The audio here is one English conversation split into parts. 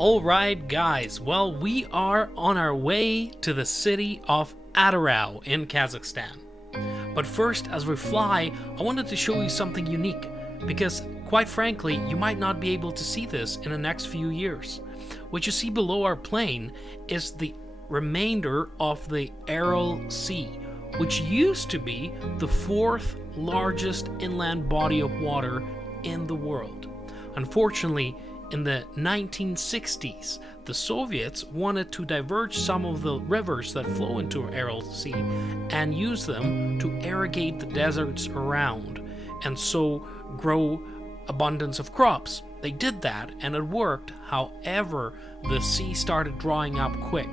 Alright guys, well we are on our way to the city of Atyrau in Kazakhstan. But first, as we fly, I wanted to show you something unique, because quite frankly, you might not be able to see this in the next few years. What you see below our plane is the remainder of the Aral Sea, which used to be the fourth largest inland body of water in the world. Unfortunately, in the 1960s, the Soviets wanted to diverge some of the rivers that flow into Aral Sea and use them to irrigate the deserts around and so grow abundance of crops. They did that and it worked. However, the sea started drying up quick,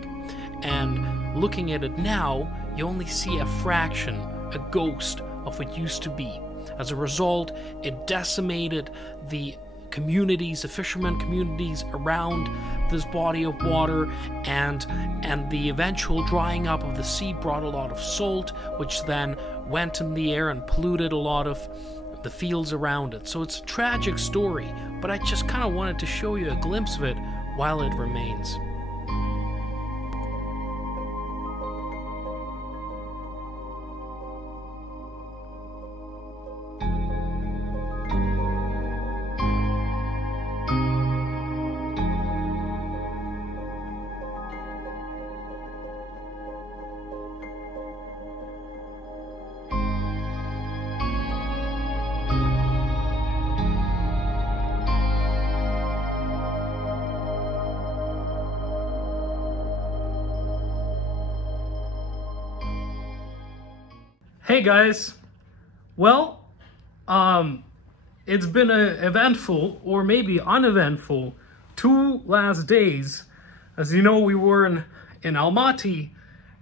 and looking at it now, you only see a fraction, a ghost of what used to be. As a result, it decimated the communities, the fishermen communities around this body of water, and the eventual drying up of the sea brought a lot of salt, which then went in the air and polluted a lot of the fields around it. So it's a tragic story, but I just kind of wanted to show you a glimpse of it while it remains. Hey guys, well, it's been an eventful, or maybe uneventful, 2 last days. As you know, we were in Almaty,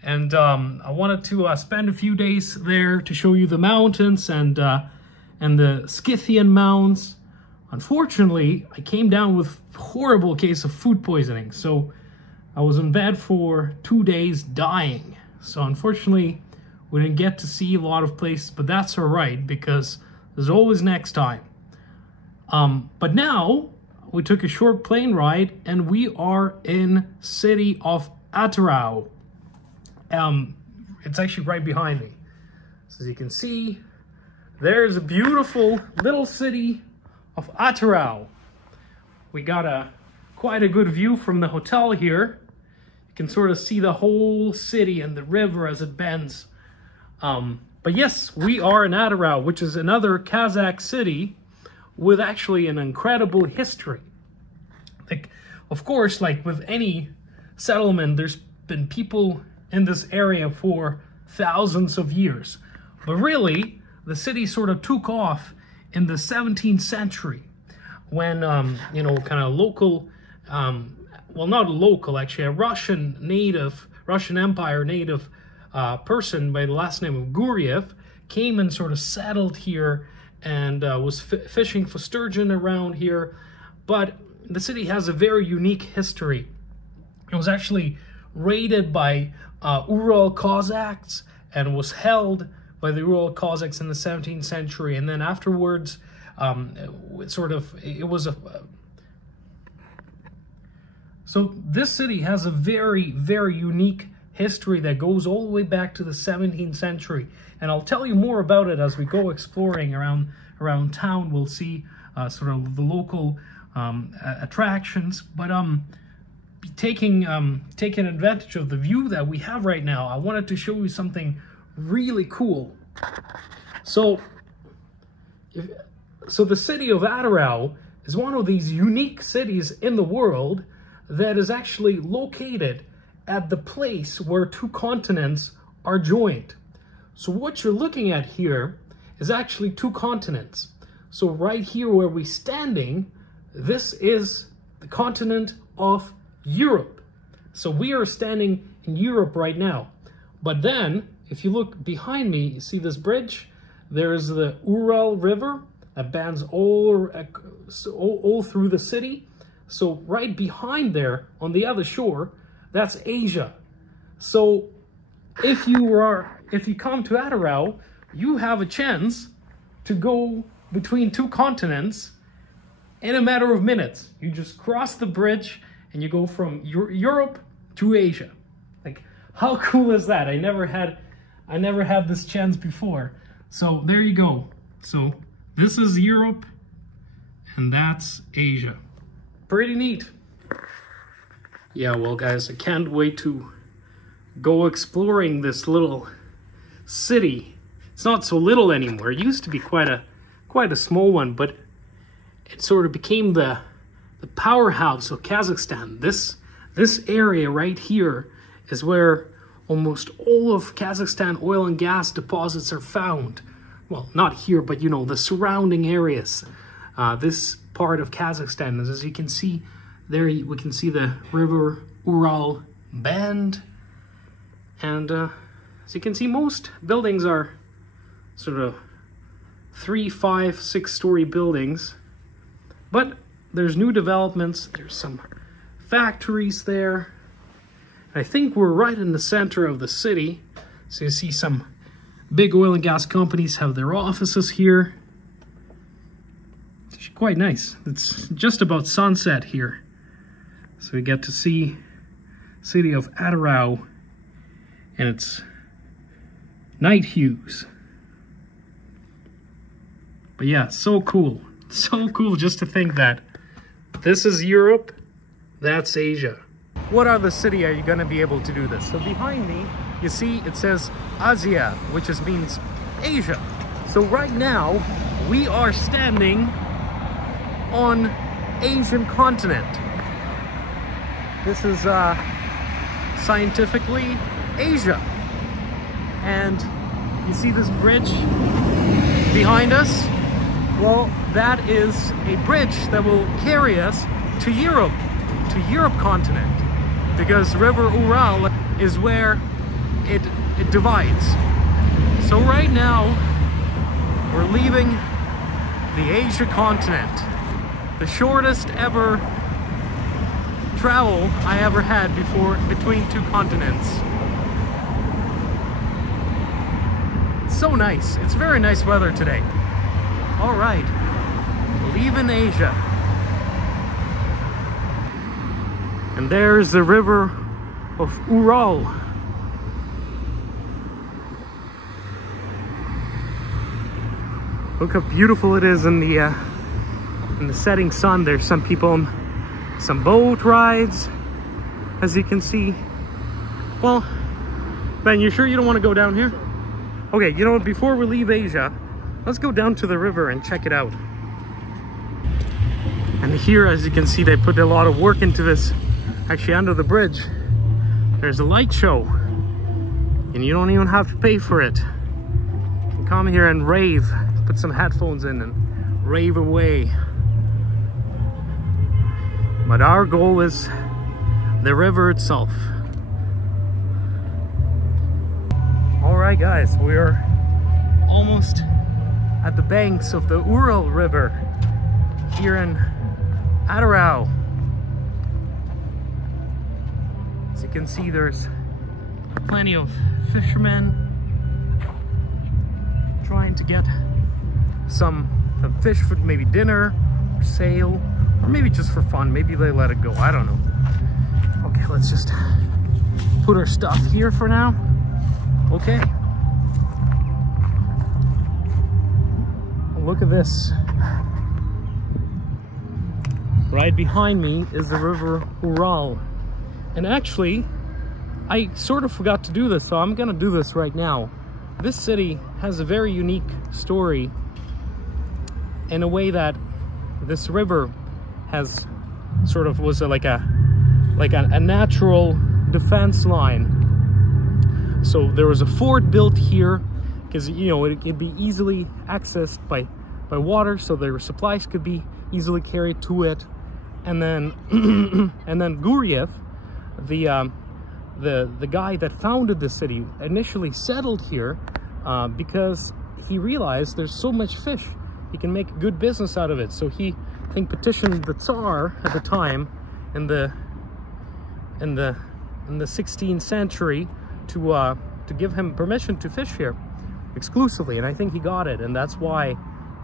and I wanted to spend a few days there to show you the mountains and the Scythian mounds. Unfortunately, I came down with a horrible case of food poisoning, so I was in bed for 2 days dying. So unfortunately, we didn't get to see a lot of places, but that's all right, because there's always next time. But now, we took a short plane ride, and we are in city of Atyrau. It's actually right behind me. So as you can see, there's a beautiful little city of Atyrau. We got quite a good view from the hotel here. You can sort of see the whole city and the river as it bends. But yes, we are in Atyrau, which is another Kazakh city with actually an incredible history. Like, of course, like with any settlement, there's been people in this area for thousands of years. But really, the city sort of took off in the 17th century when, you know, kind of local, well, not local, actually, a Russian Empire native person by the last name of Guriev came and sort of settled here and was fishing for sturgeon around here. But the city has a very unique history. It was actually raided by Ural Cossacks and was held by the Ural Cossacks in the 17th century. And then afterwards, so this city has a very, very unique history that goes all the way back to the 17th century, and I'll tell you more about it as we go exploring around town. We'll see sort of the local attractions, but taking advantage of the view that we have right now, I wanted to show you something really cool. So the city of Atyrau is one of these unique cities in the world that is actually located at the place where 2 continents are joined. So what you're looking at here is actually 2 continents. So right here where we're standing, this is the continent of Europe. So we are standing in Europe right now. But then, if you look behind me, you see this bridge? There's the Ural River that bends all through the city. So right behind there, on the other shore, that's Asia. So if you come to Atyrau, you have a chance to go between 2 continents in a matter of minutes. You just cross the bridge and you go from Europe to Asia. Like, how cool is that? I never had this chance before. So there you go. So this is Europe and that's Asia. Pretty neat. Yeah, well guys, I can't wait to go exploring this little city. It's not so little anymore. It used to be quite a small one, but it sort of became the powerhouse of Kazakhstan. This area right here is where almost all of Kazakhstan oil and gas deposits are found. Well, not here, but you know, the surrounding areas. This part of Kazakhstan, as you can see there, we can see the river Ural bend. And as you can see, most buildings are sort of 3, 5, 6-story buildings. But there's new developments. There's some factories there. I think we're right in the center of the city. So you see some big oil and gas companies have their offices here. It's quite nice. It's just about sunset here. So we get to see the city of Atyrau and its night hues. But yeah, so cool. So cool just to think that this is Europe, that's Asia. What other city are you going to be able to do this? So behind me, you see it says Asia, which means Asia. So right now, we are standing on Asian continent. This is scientifically Asia. And you see this bridge behind us? Well, that is a bridge that will carry us to Europe continent, because River Ural is where it divides. So right now, we're leaving the Asia continent. The shortest ever travel I ever had before between two continents. So nice. It's very nice weather today. All right, leaving Asia. And there's the river of Ural. Look how beautiful it is in the setting sun. There's some people on some boat rides, as you can see. Well, Ben, you sure you don't want to go down here? Okay, you know what, before we leave Asia, let's go down to the river and check it out. And here, as you can see, they put a lot of work into this. Actually, under the bridge, there's a light show. And you don't even have to pay for it. You can come here and rave. Put some headphones in and rave away. But our goal is the river itself. Alright guys, we're almost at the banks of the Ural River here in Atyrau. As you can see, there's plenty of fishermen trying to get some fish for maybe dinner or sale, or maybe just for fun. Maybe they let it go, I don't know. Okay, let's just put our stuff here for now. Okay. Look at this. Right behind me is the river Ural. And actually, I sort of forgot to do this, so I'm gonna do this right now. This city has a very unique story in a way that this river has sort of was like a natural defense line. So there was a fort built here because, you know, it'd be easily accessed by water, so their supplies could be easily carried to it. And then and then Guriev, the guy that founded the city, initially settled here because he realized there's so much fish, he can make good business out of it. So he, I think, petitioned the Tsar at the time in the 16th century to give him permission to fish here exclusively, and I think he got it, and that's why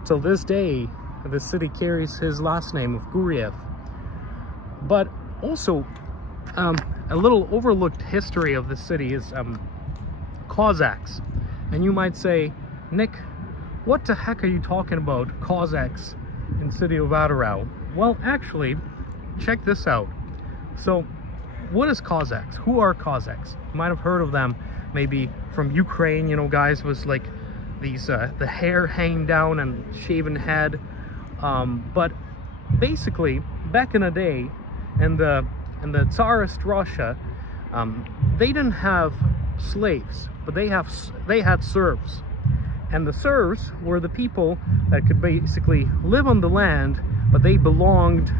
till this day the city carries his last name of Guriev. But Also, a little overlooked history of the city is Cossacks. And you might say, Nick, what the heck are you talking about, Cossacks in the city of Atyrau? Well, actually, check this out. So, what is Cossacks? Who are Cossacks? You might have heard of them maybe from Ukraine, you know, guys with like these, the hair hanging down and shaven head. But basically, back in the day, in the Tsarist Russia, they didn't have slaves, but they had serfs. And the serfs were the people that could basically live on the land, but they belonged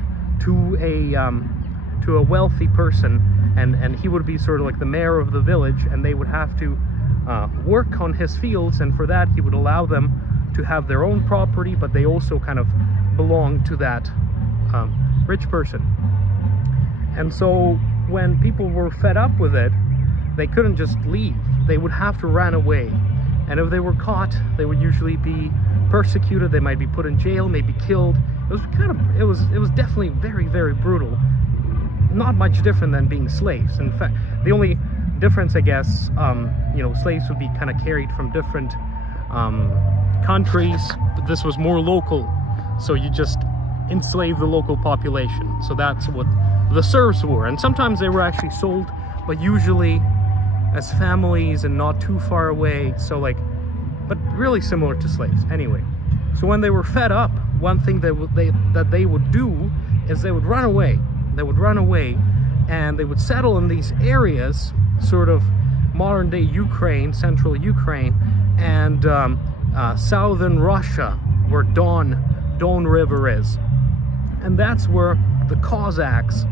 to a wealthy person, and he would be sort of like the mayor of the village, and they would have to work on his fields, and for that he would allow them to have their own property, but they also kind of belonged to that rich person. And so when people were fed up with it, they couldn't just leave. They would have to run away. And if they were caught, they would usually be persecuted. They might be put in jail, maybe killed. It was definitely very, very brutal. Not much different than being slaves. In fact, the only difference, I guess, you know, slaves would be kind of carried from different countries, but this was more local. So you just enslave the local population. So that's what the serfs were. And sometimes they were actually sold, but usually as families and not too far away. So like, but really similar to slaves anyway. So when they were fed up, one thing that they would do is they would run away. They would run away and they would settle in these areas, sort of modern day Ukraine, central Ukraine, and southern Russia, where Don River is. And that's where the Cossacks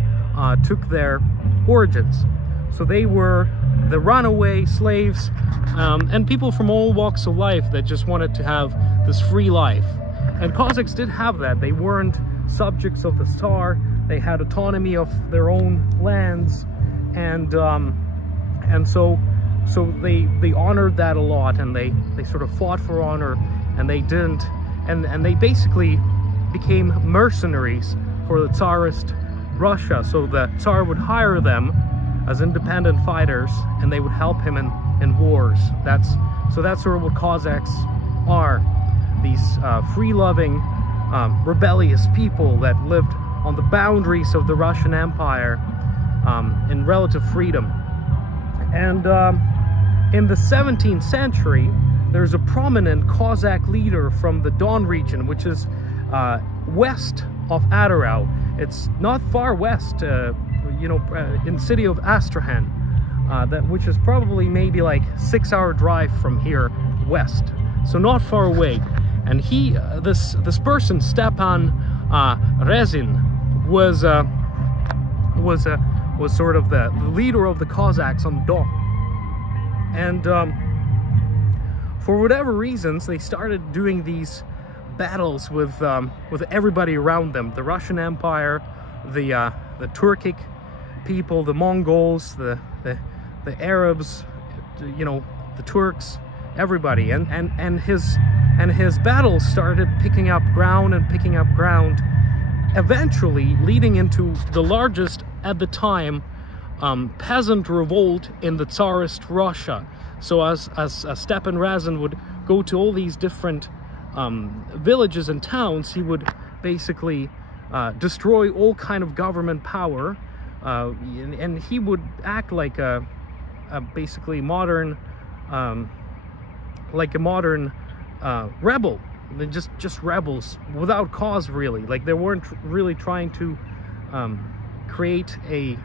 took their origins. So they were the runaway slaves and people from all walks of life that just wanted to have this free life. And Cossacks did have that. They weren't subjects of the Tsar. They had autonomy of their own lands, and so they honored that a lot, and they sort of fought for honor, and they didn't, and they basically became mercenaries for the Tsarist Russia. So the Tsar would hire them as independent fighters, and they would help him in wars. That's sort of what Cossacks are. These free-loving, rebellious people that lived on the boundaries of the Russian Empire in relative freedom. And in the 17th century, there's a prominent Cossack leader from the Don region, which is west of Atyrau. It's not far west, you know, in the city of Astrakhan, which is probably maybe like 6-hour drive from here west, so not far away. And he, this person, Stepan Razin, was sort of the leader of the Cossacks on Don. And for whatever reasons, they started doing these battles with everybody around them: the Russian Empire, the Turkic people, the Mongols, the Arabs, you know, the Turks, everybody. And his battles started picking up ground, eventually leading into the largest at the time peasant revolt in the Tsarist Russia. So as Stepan Razin would go to all these different villages and towns, he would basically destroy all kind of government power, and he would act like a basically modern, rebel. They're just rebels without cause, really. Like, they weren't really trying to create a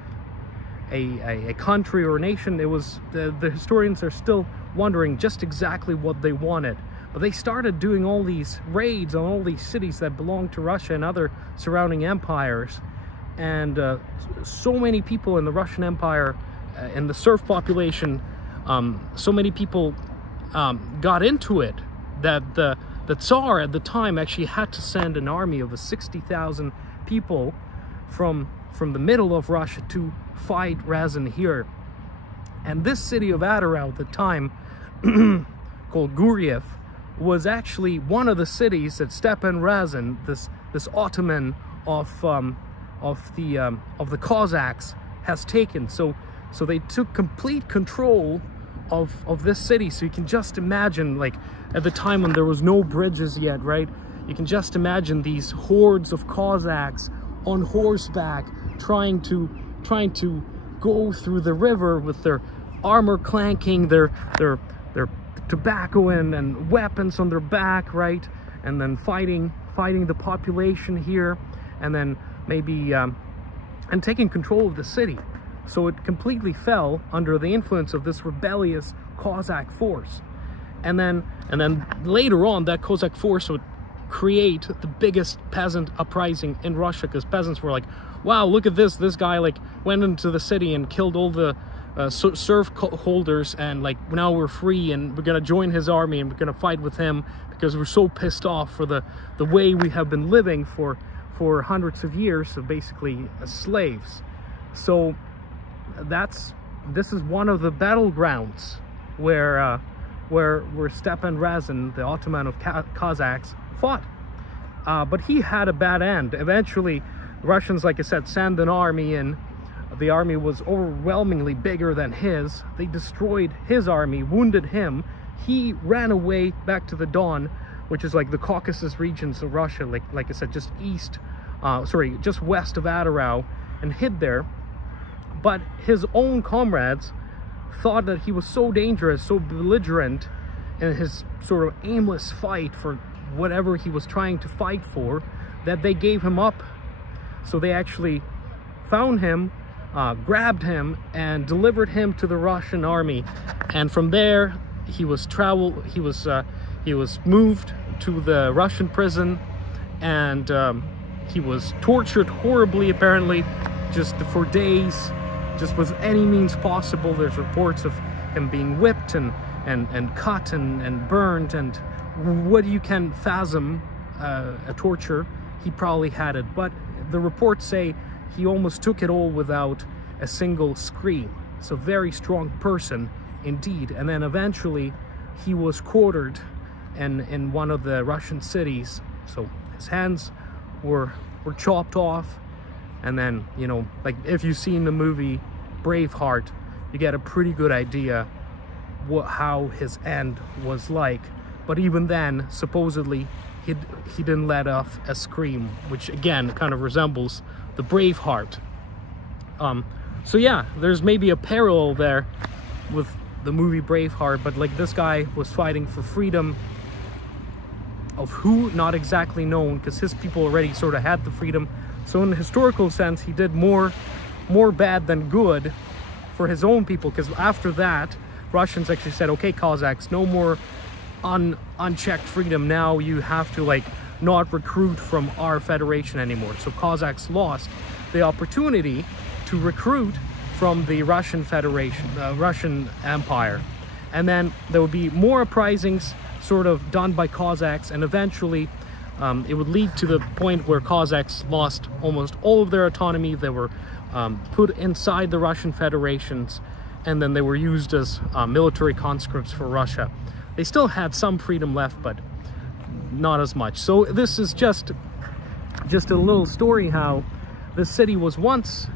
country or a nation. It was the historians are still wondering just exactly what they wanted. But they started doing all these raids on all these cities that belonged to Russia and other surrounding empires, and so many people in the Russian Empire, in the serf population, so many people got into it that the Tsar at the time actually had to send an army of 60,000 people from the middle of Russia to fight Razin here. And this city of Atyrau at the time, called Guryev, was actually one of the cities that Stepan Razin, this Ottoman of the Cossacks has taken. So they took complete control of this city. So you can just imagine, like, at the time when there was no bridges yet, right? You can just imagine these hordes of Cossacks on horseback trying to go through the river with their armor clanking, their tobacco and weapons on their back, right? And then fighting the population here, and then maybe and taking control of the city. So it completely fell under the influence of this rebellious Cossack force. And then later on, that Cossack force would create the biggest peasant uprising in Russia, because peasants were like, wow, look at this guy like went into the city and killed all the serf holders, and like now we're free and we're gonna join his army and we're gonna fight with him because we're so pissed off for the way we have been living for hundreds of years of basically slaves. So this is one of the battlegrounds where Stepan Razin, the Ottoman of Cossacks, fought. But he had a bad end. Eventually, Russians, like I said, sent an army in. The army was overwhelmingly bigger than his. They destroyed his army, wounded him. He ran away back to the Don, which is like the Caucasus regions of Russia, like I said, just just west of Atyrau, and hid there. But his own comrades thought that he was so dangerous, so belligerent in his sort of aimless fight for whatever he was trying to fight for, that they gave him up. So they actually found him, grabbed him, and delivered him to the Russian army. And from there, he was moved to the Russian prison, and he was tortured horribly, apparently, just for days, just with any means possible. There's reports of him being whipped and cut and burned, and what you can fathom a torture, he probably had it. But the reports say he almost took it all without a single scream. So very strong person indeed. And then eventually he was quartered in one of the Russian cities. So his hands were chopped off. And then, you know, like if you've seen the movie Braveheart, you get a pretty good idea how his end was like. But even then, supposedly, he didn't let off a scream, which again kind of resembles the Braveheart. So yeah, there's maybe a parallel there with the movie Braveheart, but like this guy was fighting for freedom of who, not exactly known, because his people already sort of had the freedom. So in a historical sense, he did more bad than good for his own people, because after that, Russians actually said, okay, Cossacks, no more unchecked freedom. Now you have to like not recruit from our federation anymore. So Cossacks lost the opportunity to recruit from the Russian Federation, Russian Empire. And then there would be more uprisings sort of done by Cossacks, and eventually it would lead to the point where Cossacks lost almost all of their autonomy. They were put inside the Russian federations, and then they were used as military conscripts for Russia. They still had some freedom left, but not as much. So this is just a little story how this city was once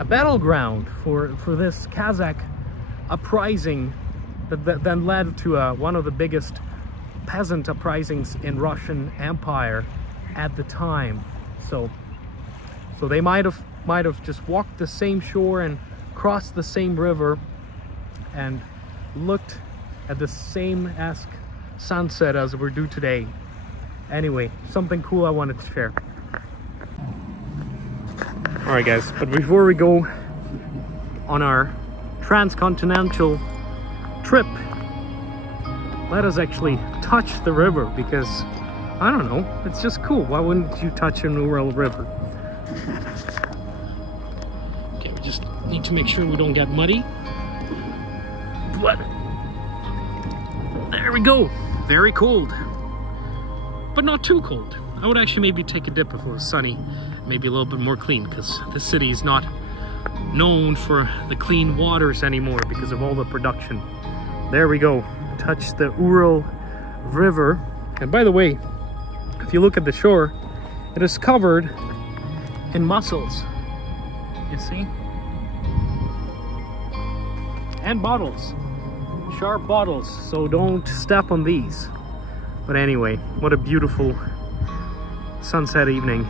a battleground for this Kazakh uprising that then led to one of the biggest peasant uprisings in Russian Empire at the time. So they might have just walked the same shore and crossed the same river and looked at the same-esque sunset as we do today. Anyway, something cool I wanted to share. Alright guys, but before we go on our transcontinental trip, let us actually touch the river, because I don't know, it's just cool. Why wouldn't you touch an Ural River? Okay, we just need to make sure we don't get muddy. But there we go. Very cold, but not too cold. I would actually maybe take a dip if it was sunny, maybe a little bit more clean, because this city is not known for the clean waters anymore because of all the production. There we go. Touch the Ural River. And by the way, if you look at the shore, it is covered and mussels. You see? And bottles. Sharp bottles, so don't step on these. But anyway, what a beautiful sunset evening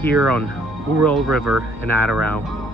here on Ural River in Atyrau.